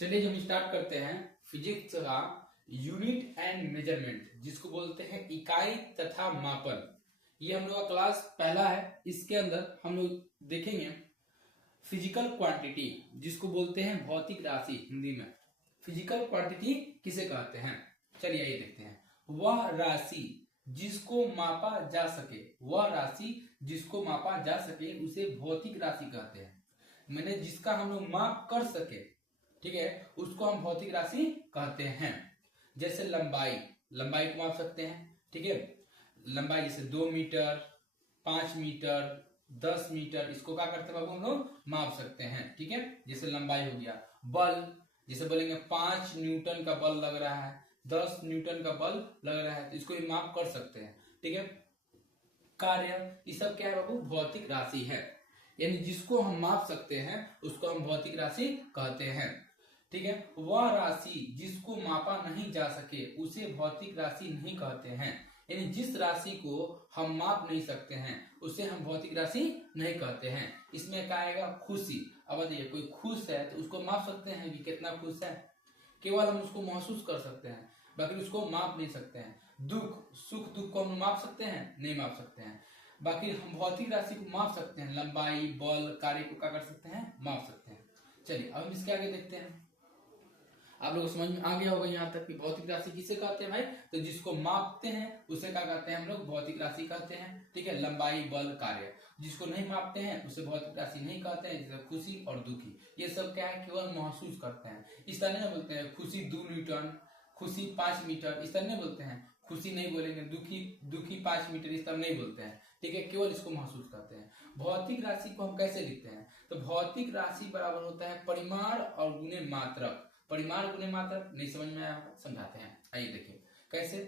चलिए हम स्टार्ट करते हैं फिजिक्स का यूनिट एंड मेजरमेंट, जिसको बोलते हैं इकाई तथा मापन। ये हम लोग का क्लास पहला है। इसके अंदर हम लोग देखेंगे फिजिकल क्वांटिटी, जिसको बोलते हैं भौतिक राशि। हिंदी में फिजिकल क्वांटिटी किसे कहते हैं, चलिए ये देखते हैं। वह राशि जिसको मापा जा सके, वह राशि जिसको मापा जा सके उसे भौतिक राशि कहते हैं। मैंने जिसका हम लोग माप कर सके, ठीक है, उसको हम भौतिक राशि कहते हैं। जैसे लंबाई, लंबाई को माप सकते हैं, ठीक है। लंबाई जैसे 2 मीटर, 5 मीटर, 10 मीटर, इसको क्या करते हैं बाबू, हम लोग माप सकते हैं, ठीक है। जैसे लंबाई हो गया। बल, जैसे बोलेंगे 5 न्यूटन का बल लग रहा है, 10 न्यूटन का बल लग रहा है, तो इसको भी माप कर सकते हैं, ठीक है। कार्य, ये सब क्या है बाबू, भौतिक राशि है। यानी जिसको हम माप सकते हैं उसको हम भौतिक राशि कहते हैं, ठीक है। वह राशि जिसको मापा नहीं जा सके उसे भौतिक राशि नहीं कहते हैं। यानी जिस राशि को हम माप नहीं सकते हैं उसे हम भौतिक राशि नहीं कहते हैं। इसमें क्या आएगा, खुशी। अब बताइए, कोई खुश है तो उसको माप सकते हैं कि कितना खुश है, केवल हम उसको महसूस कर सकते हैं, बाकी उसको माप नहीं सकते हैं। दुख, सुख दुख को हम माप सकते हैं, नहीं माप सकते हैं। बाकी हम भौतिक राशि को माप सकते हैं, लंबाई, बल, कार्य को क्या कर सकते हैं, माप सकते हैं। चलिए अब हम इसके आगे देखते हैं। आप लोग समझ में आ गया होगा यहाँ तक कि भौतिक राशि किसे कहते हैं भाई, तो जिसको मापते हैं उसे क्या कहते हैं, हम लोग भौतिक राशि कहते हैं, ठीक है। लंबाई, बल, कार्य। जिसको नहीं मापते हैं उसे भौतिक राशि नहीं कहते हैं, जैसे खुशी और दुखी, ये सब क्या है, केवल महसूस करते हैं। इस तरह नहीं बोलते हैं खुशी 2 न्यूटन, खुशी 5 मीटर, इस तरह नहीं बोलते हैं। खुशी नहीं बोलेंगे, दुखी 5 मीटर, इस तरह नहीं बोलते हैं, ठीक है। केवल इसको महसूस करते हैं। भौतिक राशि को हम कैसे लिखते हैं, तो भौतिक राशि बराबर होता है परिमाण और गुणे मात्रक। परिमाण गुणे मात्रक नहीं समझ में आया, समझाते हैं, आइए देखिए कैसे।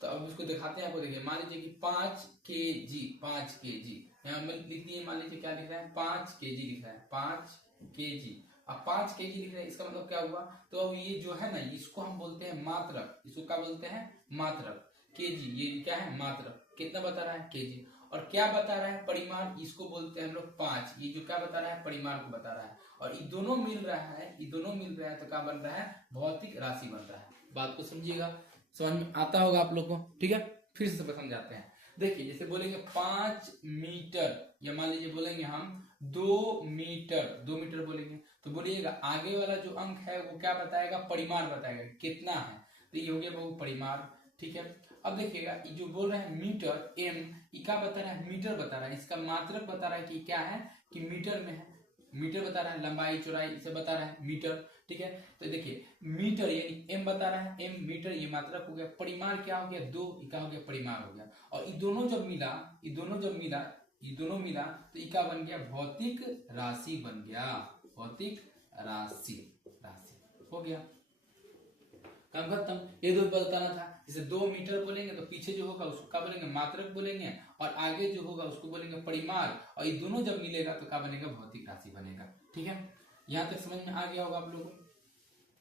तो अब उसको दिखाते हैं आपको। देखिए मान लीजिए कि 5 kg, 5 kg यहाँ में लिख दिए। मान लीजिए क्या लिख रहा है, 5 kg लिख रहा है, 5 kg। अब 5 kg लिख रहे हैं, इसका मतलब क्या हुआ, तो अब ये जो है ना, इसको हम बोलते हैं मात्रक। इसको क्या बोलते हैं, मात्रक। kg ये क्या है, मात्रक। कितना बता रहा है, kg। और क्या बता रहा है, परिमाण, इसको बोलते हैं हम लोग 5। ये जो क्या बता रहा है, परिमाण को बता रहा है। और ये दोनों मिल रहा है, ये दोनों मिल रहा है तो क्या बन रहा है, भौतिक राशि बन रहा है। बात को समझिएगा, समझ में आता होगा आप लोग को, ठीक है। फिर से समझाते हैं। देखिए जैसे बोलेंगे 5 मीटर, या मान लीजिए बोलेंगे हम 2 मीटर, 2 मीटर बोलेंगे तो बोलिएगा आगे वाला जो अंक है वो क्या बताएगा, परिमाण बताएगा, कितना है। तो ये हो गया वो परिमाण, ठीक है। अब देखिएगा ये जो बोल रहे हैं मीटर, एम, ये क्या बता रहा है, मीटर बता रहा है। इसका मात्रक बता रहा है कि क्या है, कि मीटर में है, मीटर बता रहा है। लंबाई, चौड़ाई इसे बता रहा है मीटर, ठीक है। तो देखिए मीटर यानी एम बता रहा है, एम मीटर, ये मात्रक हो गया। परिमाण क्या हो गया, 2, क्या हो गया, परिमाण हो गया। और ये दोनों जब मिला, ये दोनों मिला तो ये क्या बन गया, भौतिक राशि बन गया, भौतिक राशि हो गया। काम खत्म। ये दो बताना था। जैसे 2 मीटर बोलेंगे तो पीछे जो होगा उसको क्या बोलेंगे, मात्रक बोलेंगे, और आगे जो होगा उसको बोलेंगे परिमाण। और ये दोनों जब मिलेगा तो क्या बनेगा, भौतिक राशि बनेगा, ठीक है। यहाँ तक समझ में आ गया होगा आप लोगों को,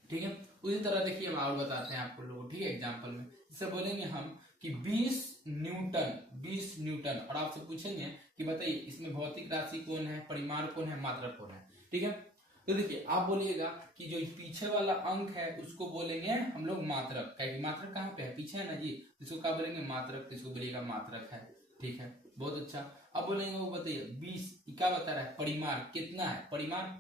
ठीक है। उसी तरह देखिए हम और बताते हैं आपको लोगों, ठीक है। एग्जाम्पल में जैसे बोलेंगे हम कि 20 न्यूटन, और आपसे पूछेंगे कि बताइए इसमें भौतिक राशि कौन है, परिमाण कौन है, मात्रक कौन है, ठीक है। तो देखिए आप बोलिएगा कि जो पीछे वाला अंक है उसको बोलेंगे हम लोग मात्रक। मात्रक कहाँ पे है, पीछे है ना जी, इसको क्या बोलेंगे, मात्रक। इसको बोलिएगा मात्रक है, ठीक है, बहुत अच्छा। अब बोलेंगे वो बताइए 20, क्या बता रहा है, परिमाण कितना है, परिमाण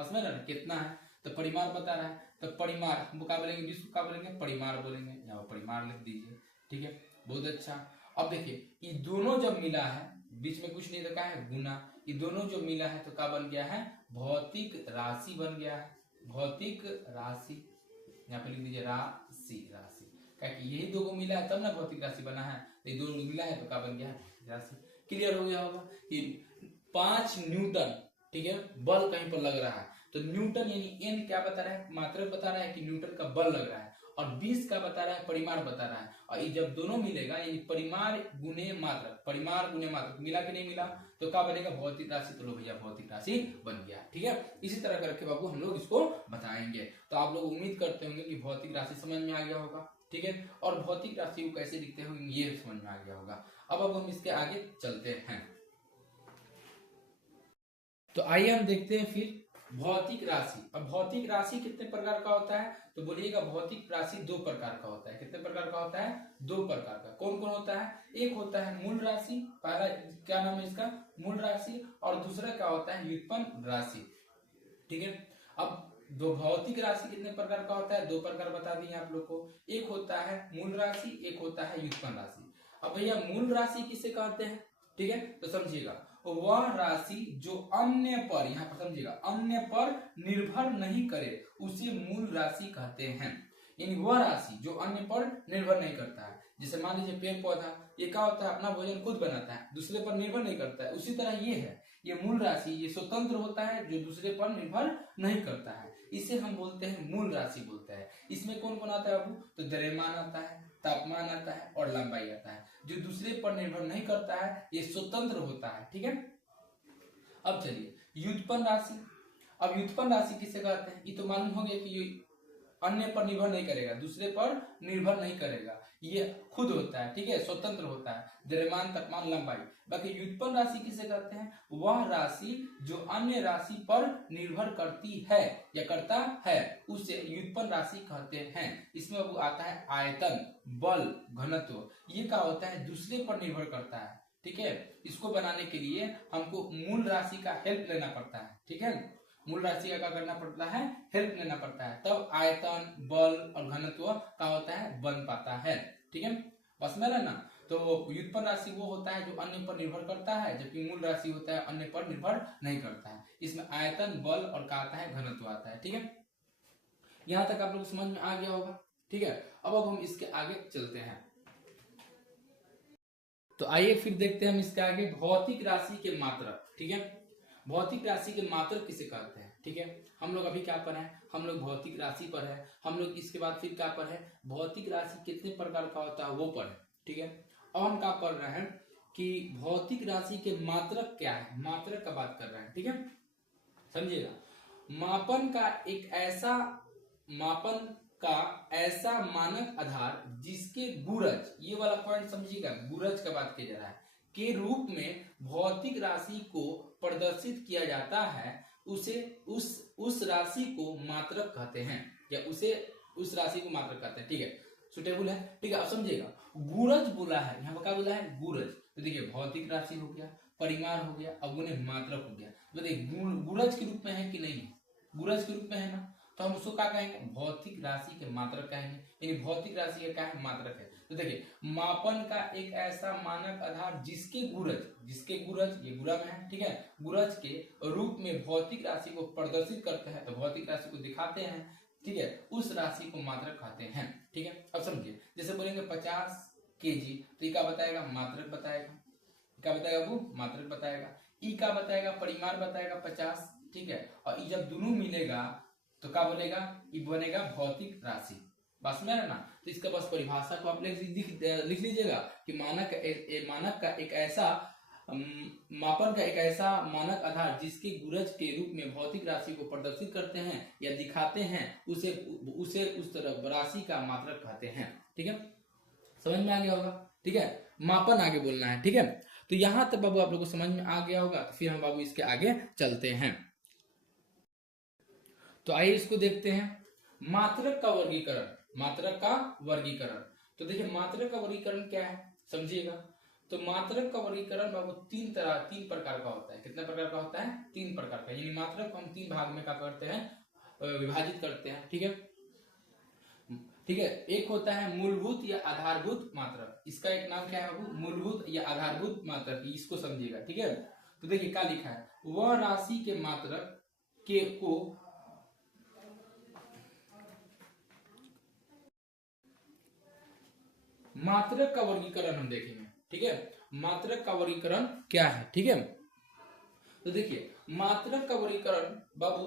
समझ रहे कितना है, तो परिमाण बता रहा है। तो परिमाण हम क्या बोलेंगे, 20 को क्या बोलेंगे, परिमाण बोलेंगे, यहाँ परिमाण लिख दीजिए, ठीक है, बहुत अच्छा। अब देखिए ये दोनों जब मिला है, बीच में कुछ नहीं रखा है, गुना, ये दोनों जो मिला है तो क्या बन गया है, भौतिक राशि बन गया है, भौतिक राशि। यहाँ पे लिख दीजिए राशि, क्या कि यही दो को मिला है तब ना भौतिक राशि बना है। तो ये दोनों मिला है तो क्या बन गया है, राशि। क्लियर हो गया होगा कि 5 न्यूटन, ठीक है, बल कहीं पर लग रहा है तो न्यूटन यानी एन क्या बता रहा है, मात्रक बता रहा है कि न्यूटन का बल लग रहा है, और 20 का बता रहा है, परिमाण बता रहा है। और ये जब दोनों मिलेगा यानी परिमाण गुणे मात्रक, परिमाण गुणे मात्रक, मिला कि नहीं मिला, तो क्या बनेगा, भौतिक राशि। तो लो भैया भौतिक राशि बन गया, ठीक है। इसी तरह करके बाबू हम लोग इसको बताएंगे। तो आप लोग उम्मीद करते होंगे कि भौतिक राशि समझ में आ गया होगा, ठीक है, और भौतिक राशि को कैसे लिखते होंगे ये समझ में आ गया होगा। अब हम इसके आगे चलते हैं। तो आइए हम देखते हैं फिर भौतिक राशि। अब भौतिक राशि कितने प्रकार का होता है, तो बोलिएगा भौतिक राशि दो प्रकार का होता है। कितने प्रकार का होता है, दो प्रकार का। कौन कौन होता है, एक होता है मूल राशि, पहला क्या नाम है इसका, मूल राशि, और दूसरा क्या होता है, व्युत्पन्न राशि। ठीक है, अब दो भौतिक राशि कितने प्रकार का होता है, दो प्रकार बता दिए आप लोग को। एक होता है मूल राशि, एक होता है व्युत्पन्न राशि। अब भैया मूल राशि किसे कहते हैं, ठीक है, तो समझिएगा वह राशि जो अन्य पर, यहाँ पर समझिएगा, अन्य पर निर्भर नहीं करे उसे मूल राशि कहते हैं। यानी वह राशि जो अन्य पर निर्भर नहीं करता है। जैसे मान लीजिए पेड़ पौधा, ये क्या होता है, अपना भोजन खुद बनाता है, दूसरे पर निर्भर नहीं करता है। उसी तरह ये है, ये मूल राशि, ये स्वतंत्र होता है, जो दूसरे पर निर्भर नहीं करता है। इसे हम बोलते हैं मूल राशि बोलते हैं। इसमें कौन कौन आता है बाबू, तो द्रव्यमान आता है, तापमान आता है और लंबाई आता है। जो दूसरे पर निर्भर नहीं करता है, ये स्वतंत्र होता है। ठीक है, अब चलिए व्युत्पन्न राशि। अब व्युत्पन्न राशि किसे कहते हैं, ये तो मालूम हो गया कि ये अन्य पर निर्भर नहीं करेगा, दूसरे पर निर्भर नहीं करेगा, ये खुद होता है। ठीक है, स्वतंत्र होता है, द्रव्यमान, तापमान, लंबाई। बाकी व्युत्पन्न राशि किसे कहते हैं, वह राशि जो अन्य राशि पर निर्भर करती है या करता है, उसे व्युत्पन्न राशि कहते हैं। इसमें अब आता है आयतन, बल, घनत्व, ये क्या होता है, दूसरे पर निर्भर करता है। ठीक है, इसको बनाने के लिए हमको मूल राशि का हेल्प लेना पड़ता है। ठीक है, मूल राशि का क्या करना पड़ता है, हेल्प लेना पड़ता है, तब आयतन, बल और घनत्व का होता है, बन पाता है। ठीक है, बस में रहना। तो व्युत्पन्न राशि वो होता है जो अन्य पर निर्भर करता है, जबकि मूल राशि होता है अन्य पर निर्भर नहीं करता है। इसमें आयतन, बल और क्या आता है, घनत्व आता है। ठीक है, यहां तक आप लोग समझ में आ गया होगा। ठीक है, अब हम इसके आगे चलते हैं। तो आइए फिर देखते हैं हम इसके आगे भौतिक राशि के मात्रक। ठीक है, भौतिक राशि के मात्रक किसे कहते हैं। ठीक है, हम लोग अभी क्या पर हैं, हम लोग भौतिक राशि पर है। हम लोग इसके बाद फिर क्या पर है, भौतिक राशि कितने प्रकार का होता है वो पर है। ठीक है, अब हम क्या पढ़ रहे हैं कि भौतिक राशि के मात्रक क्या है, मात्रक का बात कर रहे हैं। ठीक है, समझिएगा, मापन का ऐसा मानक आधार जिसके गुणज, ये वाला पॉइंट समझिएगा, गुणज का बात किया जा रहा है, के रूप में भौतिक राशि को प्रदर्शित किया जाता है, उसे उस राशि को मात्रक कहते हैं, या उस राशि को मात्रक कहते हैं। ठीक है, सुटेबल है। ठीक है, अब समझिएगा, गुणज बोला है, यहाँ पर क्या बोला है, गुणज। तो देखिए भौतिक राशि हो गया, परिमाण हो गया, अब गुणे मात्रक हो गया। तो देखिए गुणज के रूप में है कि नहीं है, गुणज के रूप में है ना, तो हम उसको क्या कहेंगे, भौतिक राशि के मात्रक कहेंगे। यानी भौतिक राशि का क्या है, मात्रक है। तो देखिए मापन का एक ऐसा मानक आधार जिसके गुणज, ये गुणा में है। ठीक है, गुणज के रूप में भौतिक राशि को प्रदर्शित करते हैं, तो भौतिक राशि को दिखाते हैं। ठीक है, उस राशि को मात्रक कहते हैं। ठीक है, अब समझिए, जैसे बोलेंगे 50 kg, तो ये क्या बताएगा, मात्रक बताएगा। क्या बताएगा वो, मात्रक बताएगा। ई का बताएगा, परिमाण बताएगा 50। ठीक है, और ई जब दोनों मिलेगा तो क्या बोलेगा, ई बनेगा भौतिक राशि। बस में है ना। तो इसका बस परिभाषा को आप लिख लीजिएगा कि मानक का एक ऐसा मापन का एक ऐसा मानक आधार जिसके गुणज के रूप में भौतिक राशि को प्रदर्शित करते हैं या दिखाते हैं, उसे उस तरह राशि का मात्रक कहते हैं। ठीक है, समझ में आ गया होगा। ठीक है, मापन आगे बोलना है। ठीक है, तो यहां तक बाबू आप लोगों को समझ में आ गया होगा। तो फिर हम बाबू इसके आगे चलते हैं। तो आइए इसको देखते हैं, मात्रक का वर्गीकरण। मात्रक का वर्गीकरण, तो देखिए मात्रक का वर्गीकरण क्या है, समझिएगा। तो मात्रक का वर्गीकरण बाबू तीन प्रकार का होता है। कितने प्रकार का होता है, तीन प्रकार का। यानी मात्रक को हम तीन भाग में क्या करते हैं, विभाजित करते हैं। ठीक है, ठीक है, एक होता है मूलभूत या आधारभूत मात्रक। इसका एक नाम क्या है बाबू, मूलभूत या आधारभूत मात्रक, इसको समझिएगा। ठीक है, तो देखिए क्या लिखा है, वह राशि के मात्रक के को मात्रक का वर्गीकरण हम देखेंगे। ठीक है, मात्रक का वर्गीकरण क्या है। ठीक है, तो देखिए मात्रक का वर्गीकरण बाबू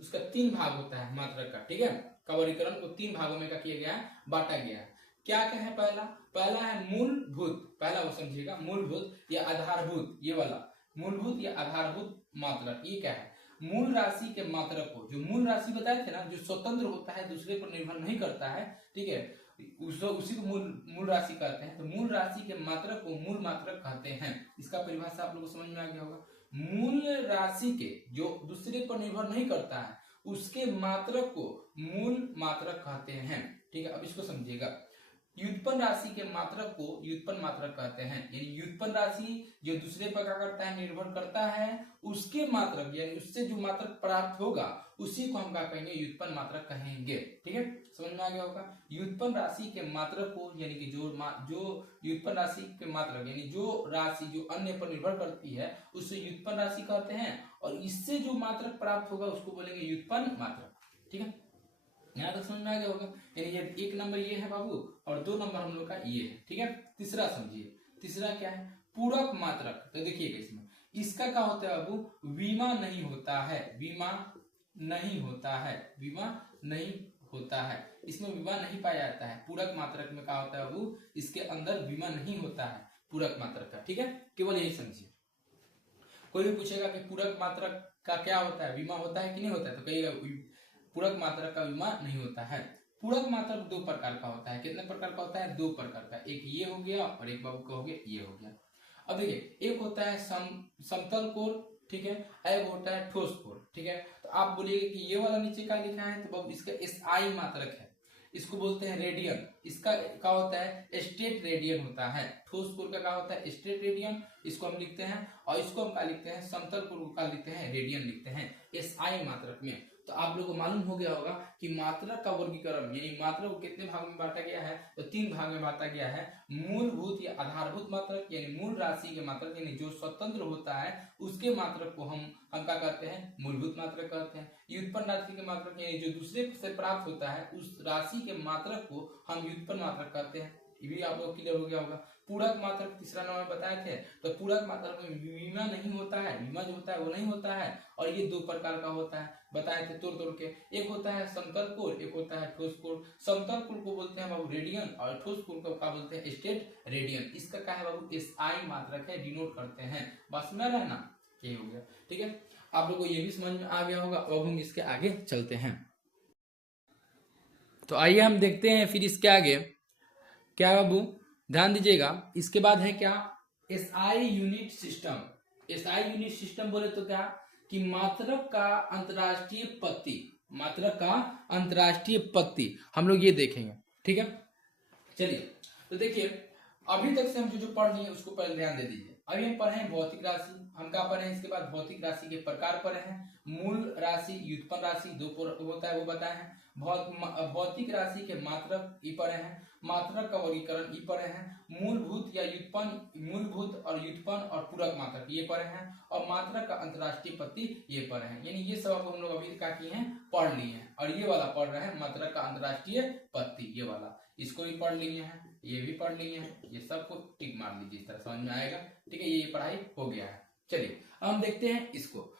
उसका तीन भाग होता है मात्रक का। ठीक है, का वर्गीकरण को तीन भागों में क्या किया गया है, बांटा गया है। क्या क्या है, पहला है मूलभूत, पहला वो समझिएगा, मूलभूत या आधारभूत, ये वाला मूलभूत या आधारभूत मात्रक। ये क्या है, मूल राशि के मात्रक को, जो मूल राशि बताए थे ना, जो स्वतंत्र होता है, दूसरे पर निर्भर नहीं करता है। ठीक है, उसी को मूल राशि कहते हैं। तो मूल राशि के मात्रक को मूल मात्रक कहते हैं। इसका परिभाषा आप लोगों को समझ में आ गया होगा। मूल राशि के जो दूसरे पर निर्भर नहीं करता है उसके मात्रक को मूल मात्रक कहते हैं। ठीक है, अब इसको समझिएगा। व्युत्पन्न राशि के मात्रक को व्युत्पन्न मात्रक कहते हैं, यानी व्युत्पन्न राशि जो दूसरे पर क्या करता है, निर्भर करता है, उसके मात्रक यानी उससे जो मात्रक प्राप्त होगा उसी को हम क्या कहेंगे, व्युत्पन्न मात्रक कहेंगे। ठीक है, समझ में आ गया होगा। व्युत्पन्न राशि के मात्रक को यानी कि जो व्युत्पन्न राशि के मात्रक यानी जो राशि जो अन्य पर निर्भर करती है उसे व्युत्पन्न राशि कहते हैं, और इससे जो मात्रक प्राप्त होगा उसको बोलेंगे व्युत्पन्न मात्रक। ठीक है, यहाँ तक समझ में आ गया होगा। यानी ये 1 नंबर ये है बाबू, और 2 नंबर हम लोग का ये है। ठीक है, तीसरा समझिए, तीसरा क्या है, पूरक मात्रक। तो देखिएगा इसमें इसका क्या होता है बाबू, विमा नहीं होता है, विमा नहीं होता है, विमा नहीं होता है, इसमें विमा नहीं पाया जाता है। पूरक मात्रक में क्या होता है बाबू, इसके अंदर विमा नहीं होता है पूरक मात्रक का। ठीक है, केवल यही समझिए। कोई भी पूछेगा कि पूरक मात्रक का क्या होता है, विमा होता है कि नहीं होता है, तो कहिएगा पूरक मात्रक का विमा नहीं होता है। पूरक मात्रक 2 प्रकार का होता है। कितने प्रकार का होता है, 2 प्रकार का। एक ये हो गया और एक बाबू का हो गया ये हो गया। अब देखिए, एक होता है समतल कोण, ठीक है, एक होता है ठोस कोण। ठीक है, तो आप बोलिएगा कि ये वाला नीचे का लिखा है, तो बाबू इसका SI मात्रक है, इसको बोलते हैं रेडियन। इसका क्या होता है, स्ट्रेट रेडियन होता है। ठोस कोण का क्या होता है, स्ट्रेट रेडियन, इसको हम लिखते हैं, और इसको हम क्या लिखते हैं, समतल कोण का लिखते हैं रेडियन लिखते हैं SI मात्रक में। तो आप लोगों को मालूम हो गया होगा कि मात्रक का वर्गीकरण यानी मात्रक को कितने भाग में बांटा गया है, तो 3 भाग में बांटा गया है। मूलभूत या आधारभूत मात्रक यानी मूल राशि के मात्रक यानी जो स्वतंत्र होता है उसके मात्रक को हम क्या कहते हैं, मूलभूत मात्रक कहते हैं। व्युत्पन्न राशि के मात्रक यानी जो दूसरे से प्राप्त होता है उस राशि के मात्रक को हम व्युत्पन्न मात्रक कहते हैं। ये भी आप लोग क्लियर हो गया होगा। पूरक मात्रक तीसरा नाम में बताए थे, तो पूरक मात्रक में विमा नहीं होता है, विमा जो होता है वो नहीं होता है, और ये 2 प्रकार का होता है, बताए थे तोड़ के। एक होता है समतल कोण, एक होता है ठोस कोण। समतल कोण को बोलते हैं बाबू रेडियन, और ठोस कोण को क्या बोलते हैं, स्ट्रेट रेडियन। इसका क्या है बाबू, SI मात्रक है, डिनोट करते हैं। बस में रहना, ये हो गया। ठीक है, आप लोगों को ये भी समझ में आ गया होगा। अब हम इसके आगे चलते हैं, तो आइए हम देखते हैं फिर इसके आगे क्या बाबू, ध्यान दीजिएगा। इसके बाद है क्या, SI unit system. SI unit system बोले तो क्या, कि मात्रक का अंतरराष्ट्रीय पत्ती, मात्रक का अंतरराष्ट्रीय पत्ती हम लोग ये देखेंगे। ठीक है, चलिए तो देखिए, अभी तक से हम जो पढ़ लिए उसको पहले ध्यान दे दीजिए। अभी हम पढ़े हैं भौतिक राशि, हम क्या पढ़े हैं, इसके बाद भौतिक राशि के प्रकार पढ़े हैं। मूल राशि, व्युत्पन्न राशि 2 होता है वो बताए हैं। भौतिक राशि के मात्रक ये पढ़े हैं, मात्रक का वर्गीकरण ये पढ़े हैं। मूलभूत या व्युत्पन्न, मूलभूत और व्युत्पन्न और पूरक मात्रक ये पढ़े हैं, और मात्रक का अंतरराष्ट्रीय पत्ती ये पढ़े हैं। यानी ये सब हम लोग अभी क्या किए हैं, पढ़ लिए हैं। और ये वाला पढ़ रहे हैं मात्रक का अंतरराष्ट्रीय पत्ती, ये वाला, इसको भी पढ़ लिए हैं, ये भी पढ़ लिए हैं, ये सबको टिक मार लीजिए, इस तरह समझ में आएगा। ठीक है, ये पढ़ाई हो गया है। चलिए अब हम देखते हैं इसको,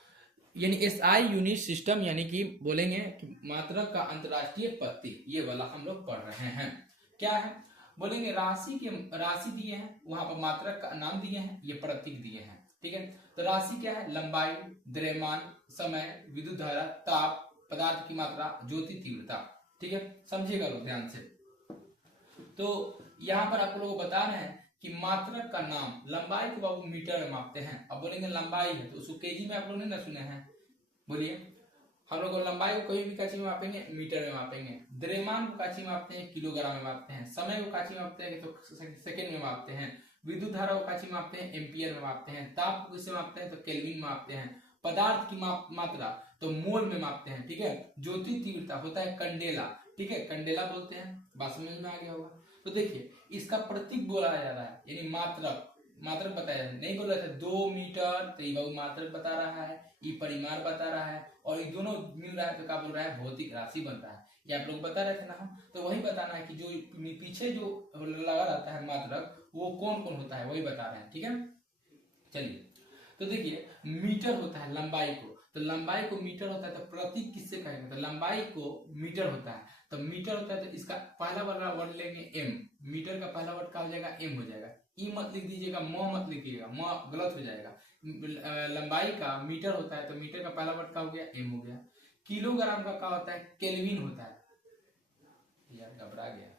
यानी SI यूनिट सिस्टम, यानी कि बोलेंगे कि मात्रक का अंतरराष्ट्रीय पत्ती, ये वाला हम लोग पढ़ रहे हैं। क्या है, बोलेंगे राशि दिए हैं, वहां पर मात्रक का नाम दिए हैं, ये प्रतीक दिए हैं। ठीक है, तो राशि क्या है, लंबाई, द्रव्यमान, समय, विद्युत धारा, ताप, पदार्थ की मात्रा, ज्योति तीव्रता। ठीक है, समझिएगा लोग ध्यान से। तो यहाँ पर आप लोगों को बता रहे हैं कि मात्रक का नाम, लंबाई को बाबू मीटर में मापते हैं। अब बोलेंगे लंबाई है तो उसको केजी में आप लोग नहीं ना सुने हैं, बोलिए। हम लोग लंबाई को कहीं भी काची में मापेंगे, मीटर में मापेंगे। द्रव्यमान को काची में मापते हैं, किलोग्राम में मापते हैं। समय को काची में मापते हैं तो सेकंड में मापते हैं। विद्युत धारा को काची में मापते हैं, एम्पियर में मापते हैं। ताप को किससे मापते हैं, तो केल्विन में मापते हैं। पदार्थ की मात्रा तो मोल में मापते हैं। ठीक है, ज्योति तीव्रता होता है कंडेला। ठीक है, कंडेला बोलते हैं, बात समझ में आ गया होगा। तो देखिए, इसका प्रतीक बोला जा रहा है, यानी मात्रक, मात्रक बताया जाए, नहीं बोल रहा था 2 मीटर, तो ये मात्रक बता रहा है, ये परिमाण बता रहा है, और ये दोनों मिल रहा है तो क्या बोल रहा है, भौतिक राशि बन रहा है। ये आप लोग बता रहे थे ना हम, तो वही बताना है कि जो पीछे जो लगा रहता है मात्रक, वो कौन कौन होता है वही बता रहे हैं। ठीक है, चलिए तो देखिए, मीटर होता है लंबाई को, तो लंबाई को मीटर होता है, तो प्रतीक किससे कहेंगे, तो लंबाई को मीटर होता है, तो मीटर होता है, तो इसका पहला वाला वर्ड लेंगे m, मीटर का पहला वर्ड क्या हो जाएगा, m हो जाएगा। ई मत लिख दीजिएगा, म मत लिखिएगा, म गलत हो जाएगा। लंबाई का मीटर होता है, तो मीटर का पहला वर्ड क्या हो गया, m हो गया। किलोग्राम का क्या होता है, केल्विन होता है, यार घबरा गया।